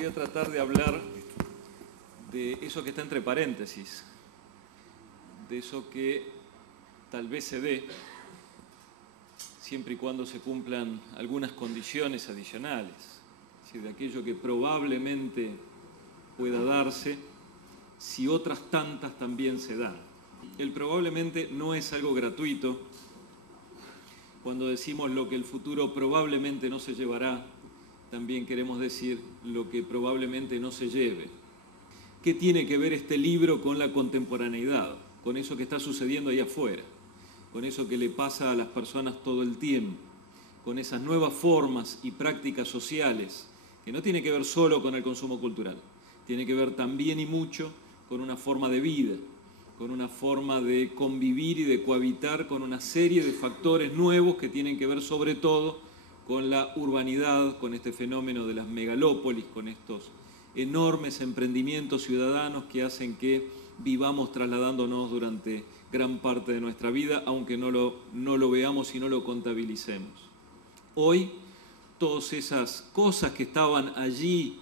Voy a tratar de hablar de eso que está entre paréntesis, de eso que tal vez se dé siempre y cuando se cumplan algunas condiciones adicionales, es decir, de aquello que probablemente pueda darse si otras tantas también se dan. El probablemente no es algo gratuito. Cuando decimos lo que el futuro probablemente no se llevará, también queremos decir lo que probablemente no se lleve. ¿Qué tiene que ver este libro con la contemporaneidad? Con eso que está sucediendo ahí afuera, con eso que le pasa a las personas todo el tiempo, con esas nuevas formas y prácticas sociales, que no tiene que ver solo con el consumo cultural, tiene que ver también y mucho con una forma de vida, con una forma de convivir y de cohabitar con una serie de factores nuevos que tienen que ver sobre todo con la urbanidad, con este fenómeno de las megalópolis, con estos enormes emprendimientos ciudadanos que hacen que vivamos trasladándonos durante gran parte de nuestra vida, aunque no lo veamos y no lo contabilicemos. Hoy, todas esas cosas que estaban allí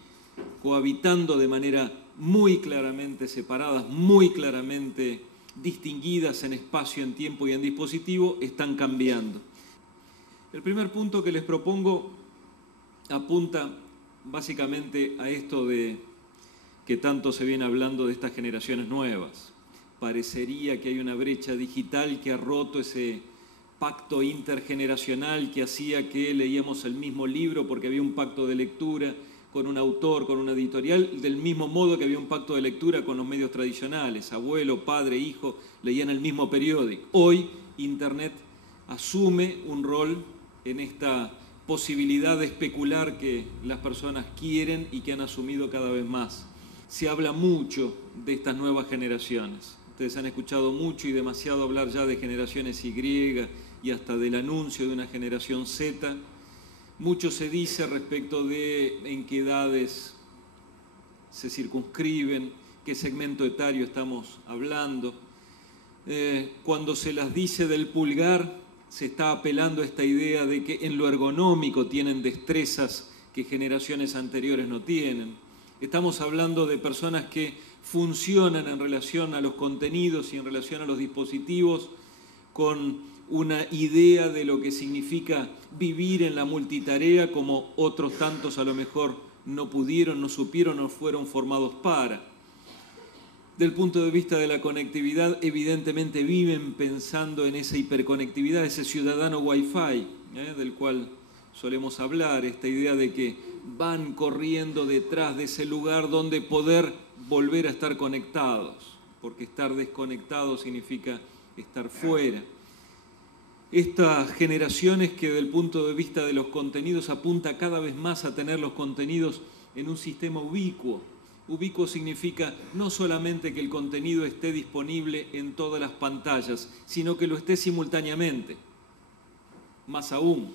cohabitando de manera muy claramente separadas, muy claramente distinguidas en espacio, en tiempo y en dispositivo, están cambiando. El primer punto que les propongo apunta básicamente a esto de que tanto se viene hablando de estas generaciones nuevas. Parecería que hay una brecha digital que ha roto ese pacto intergeneracional que hacía que leíamos el mismo libro porque había un pacto de lectura con un autor, con una editorial, del mismo modo que había un pacto de lectura con los medios tradicionales. Abuelo, padre, hijo, leían el mismo periódico. Hoy, Internet asume un rol en esta posibilidad de especular que las personas quieren y que han asumido cada vez más. Se habla mucho de estas nuevas generaciones. Ustedes han escuchado mucho y demasiado hablar ya de generaciones Y y hasta del anuncio de una generación Z. Mucho se dice respecto de en qué edades se circunscriben, qué segmento etario estamos hablando. Cuando se las dice del pulgar, se está apelando a esta idea de que en lo ergonómico tienen destrezas que generaciones anteriores no tienen. Estamos hablando de personas que funcionan en relación a los contenidos y en relación a los dispositivos con una idea de lo que significa vivir en la multitarea como otros tantos a lo mejor no pudieron, no supieron, no fueron formados para. Del punto de vista de la conectividad, evidentemente viven pensando en esa hiperconectividad, ese ciudadano Wi-Fi, del cual solemos hablar, esta idea de que van corriendo detrás de ese lugar donde poder volver a estar conectados, porque estar desconectado significa estar fuera. Estas generaciones que del punto de vista de los contenidos apunta cada vez más a tener los contenidos en un sistema ubicuo. Ubicuo significa no solamente que el contenido esté disponible en todas las pantallas, sino que lo esté simultáneamente. Más aún,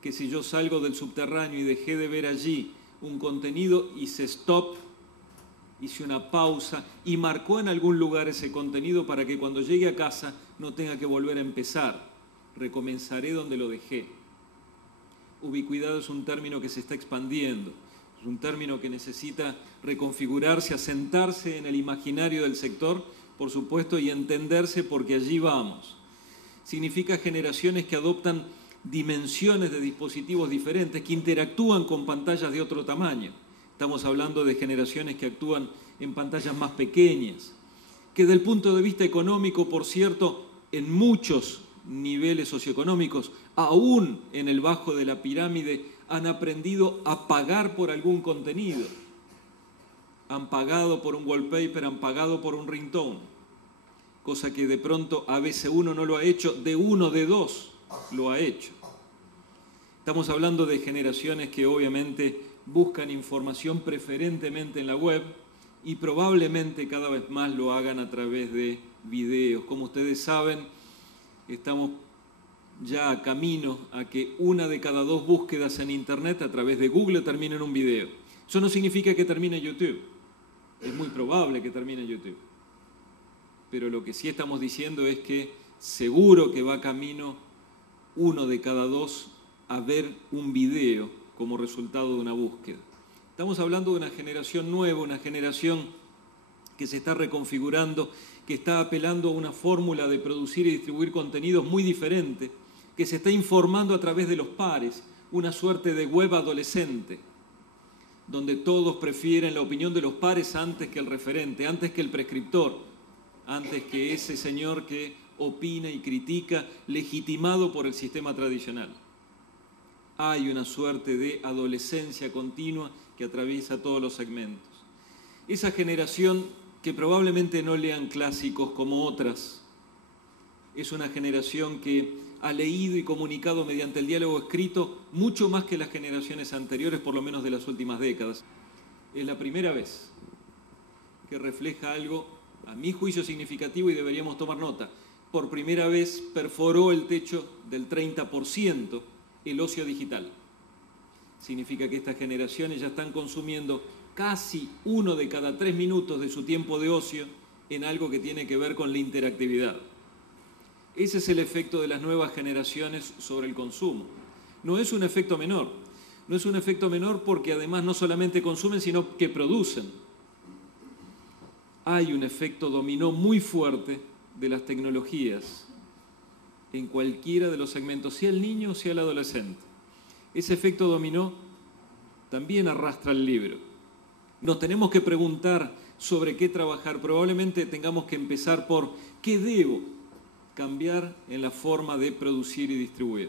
que si yo salgo del subterráneo y dejé de ver allí un contenido, hice stop, hice una pausa y marcó en algún lugar ese contenido para que cuando llegue a casa no tenga que volver a empezar. Recomenzaré donde lo dejé. Ubicuidad es un término que se está expandiendo, es un término que necesita reconfigurarse, asentarse en el imaginario del sector, por supuesto, y entenderse porque allí vamos. Significa generaciones que adoptan dimensiones de dispositivos diferentes, que interactúan con pantallas de otro tamaño. Estamos hablando de generaciones que actúan en pantallas más pequeñas, que desde el punto de vista económico, por cierto, en muchos niveles socioeconómicos, aún en el bajo de la pirámide, han aprendido a pagar por algún contenido. Han pagado por un wallpaper, han pagado por un ringtone, cosa que de pronto a veces uno no lo ha hecho, de uno de dos lo ha hecho. Estamos hablando de generaciones que obviamente buscan información preferentemente en la web y probablemente cada vez más lo hagan a través de videos. Como ustedes saben, estamos ya a camino a que 1 de cada 2 búsquedas en Internet a través de Google termine en un video. Eso no significa que termine en YouTube. Es muy probable que termine en YouTube. Pero lo que sí estamos diciendo es que seguro que va camino 1 de cada 2 a ver un video como resultado de una búsqueda. Estamos hablando de una generación nueva, una generación que se está reconfigurando, que está apelando a una fórmula de producir y distribuir contenidos muy diferente, que se está informando a través de los pares, una suerte de web adolescente, donde todos prefieren la opinión de los pares antes que el referente, antes que el prescriptor, antes que ese señor que opina y critica, legitimado por el sistema tradicional. Hay una suerte de adolescencia continua que atraviesa todos los segmentos. Esa generación que probablemente no lean clásicos como otras, es una generación que ha leído y comunicado mediante el diálogo escrito mucho más que las generaciones anteriores, por lo menos de las últimas décadas. Es la primera vez que refleja algo, a mi juicio, significativo y deberíamos tomar nota. Por primera vez perforó el techo del 30% el ocio digital. Significa que estas generaciones ya están consumiendo casi 1 de cada 3 minutos de su tiempo de ocio en algo que tiene que ver con la interactividad. Ese es el efecto de las nuevas generaciones sobre el consumo. No es un efecto menor. No es un efecto menor porque además no solamente consumen, sino que producen. Hay un efecto dominó muy fuerte de las tecnologías en cualquiera de los segmentos, sea el niño o sea el adolescente. Ese efecto dominó también arrastra el libro. Nos tenemos que preguntar sobre qué trabajar. Probablemente tengamos que empezar por ¿qué debo cambiar en la forma de producir y distribuir?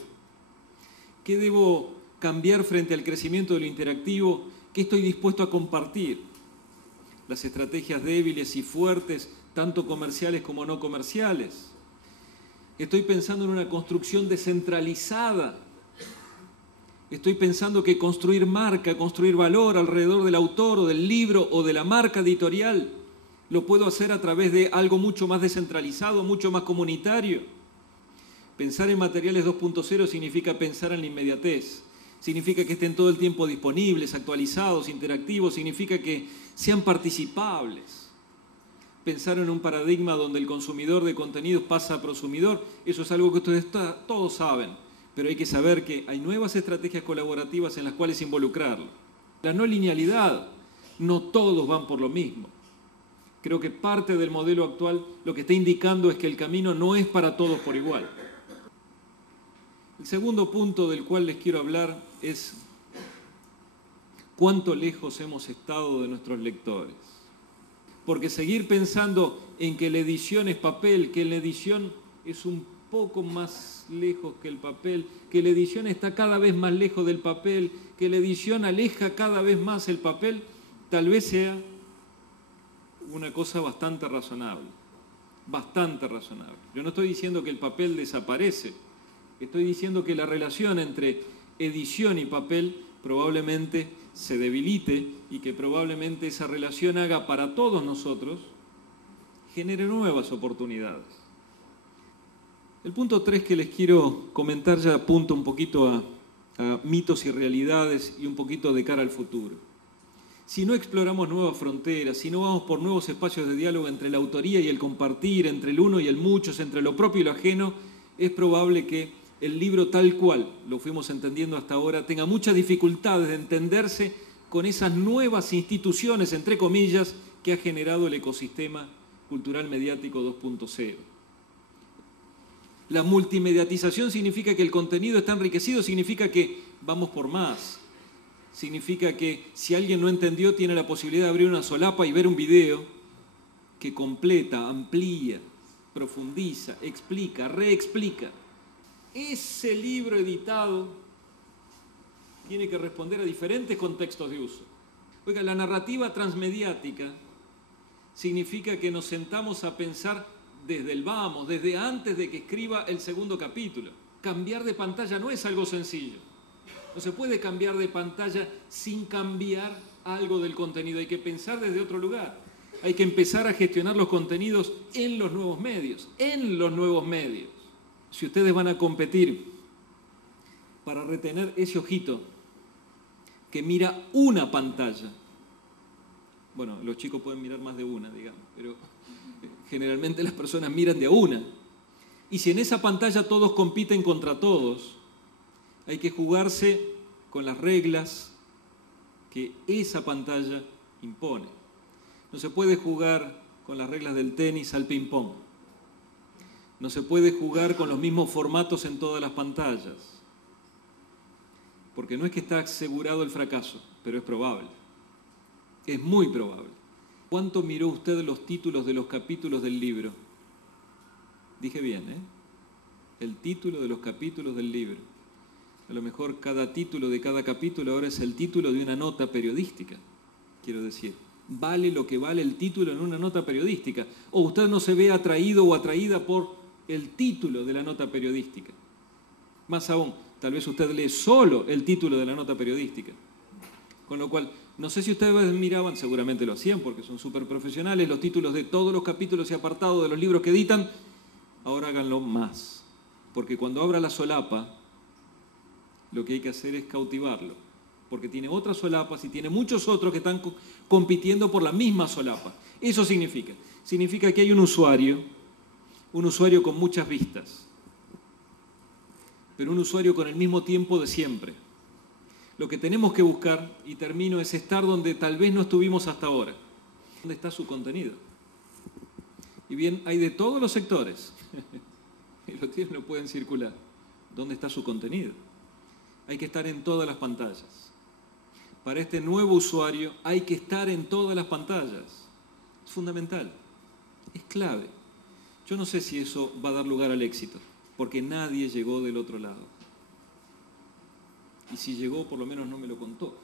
¿Qué debo cambiar frente al crecimiento de lo interactivo? ¿Qué estoy dispuesto a compartir? Las estrategias débiles y fuertes, tanto comerciales como no comerciales. Estoy pensando en una construcción descentralizada. Estoy pensando que construir marca, construir valor alrededor del autor o del libro o de la marca editorial, lo puedo hacer a través de algo mucho más descentralizado, mucho más comunitario. Pensar en materiales 2.0 significa pensar en la inmediatez, significa que estén todo el tiempo disponibles, actualizados, interactivos, significa que sean participables. Pensar en un paradigma donde el consumidor de contenidos pasa a prosumidor, eso es algo que ustedes todos saben, pero hay que saber que hay nuevas estrategias colaborativas en las cuales involucrarlo. La no linealidad, no todos van por lo mismo. Creo que parte del modelo actual lo que está indicando es que el camino no es para todos por igual. El segundo punto del cual les quiero hablar es cuánto lejos hemos estado de nuestros lectores. Porque seguir pensando en que la edición es papel, que la edición es un poco más lejos que el papel, que la edición está cada vez más lejos del papel, que la edición aleja cada vez más el papel, tal vez sea una cosa bastante razonable. Bastante razonable. Yo no estoy diciendo que el papel desaparece, estoy diciendo que la relación entre edición y papel probablemente se debilite y que probablemente esa relación haga para todos nosotros, genere nuevas oportunidades. El punto 3 que les quiero comentar ya apunta un poquito a mitos y realidades y un poquito de cara al futuro. Si no exploramos nuevas fronteras, si no vamos por nuevos espacios de diálogo entre la autoría y el compartir, entre el uno y el muchos, entre lo propio y lo ajeno, es probable que el libro tal cual lo fuimos entendiendo hasta ahora tenga muchas dificultades de entenderse con esas nuevas instituciones, entre comillas, que ha generado el ecosistema cultural mediático 2.0. La multimediatización significa que el contenido está enriquecido, significa que vamos por más. Significa que si alguien no entendió, tiene la posibilidad de abrir una solapa y ver un video que completa, amplía, profundiza, explica, reexplica. Ese libro editado tiene que responder a diferentes contextos de uso. Oiga, la narrativa transmediática significa que nos sentamos a pensar desde el vamos, desde antes de que escriba el segundo capítulo. Cambiar de pantalla no es algo sencillo. No se puede cambiar de pantalla sin cambiar algo del contenido. Hay que pensar desde otro lugar. Hay que empezar a gestionar los contenidos en los nuevos medios. En los nuevos medios. Si ustedes van a competir para retener ese ojito que mira una pantalla, bueno, los chicos pueden mirar más de una, digamos, pero generalmente las personas miran de a una. Y si en esa pantalla todos compiten contra todos, hay que jugarse con las reglas que esa pantalla impone. No se puede jugar con las reglas del tenis al ping-pong. No se puede jugar con los mismos formatos en todas las pantallas. Porque no es que está asegurado el fracaso, pero es probable. Es muy probable. ¿Cuánto miró usted los títulos de los capítulos del libro? Dije bien, ¿eh? El título de los capítulos del libro. A lo mejor cada título de cada capítulo ahora es el título de una nota periodística, quiero decir. Vale lo que vale el título en una nota periodística. O usted no se ve atraído o atraída por el título de la nota periodística. Más aún, tal vez usted lee solo el título de la nota periodística. Con lo cual, no sé si ustedes miraban, seguramente lo hacían porque son súper profesionales, los títulos de todos los capítulos y apartados de los libros que editan. Ahora háganlo más. Porque cuando abra la solapa, lo que hay que hacer es cautivarlo. Porque tiene otras solapas y tiene muchos otros que están compitiendo por la misma solapa. Eso significa que hay un usuario con muchas vistas, pero un usuario con el mismo tiempo de siempre. Lo que tenemos que buscar, y termino, es estar donde tal vez no estuvimos hasta ahora. ¿Dónde está su contenido? Y bien, hay de todos los sectores. Y los tíos no pueden circular. ¿Dónde está su contenido? Hay que estar en todas las pantallas. Para este nuevo usuario hay que estar en todas las pantallas. Es fundamental, es clave. Yo no sé si eso va a dar lugar al éxito, porque nadie llegó del otro lado. Y si llegó, por lo menos no me lo contó.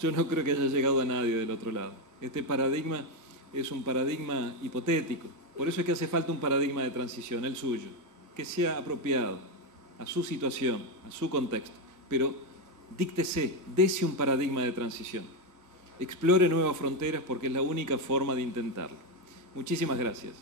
Yo no creo que haya llegado a nadie del otro lado. Este paradigma es un paradigma hipotético. Por eso es que hace falta un paradigma de transición, el suyo, que sea apropiado a su situación, a su contexto. Pero dese un paradigma de transición. Explore nuevas fronteras porque es la única forma de intentarlo. Muchísimas gracias.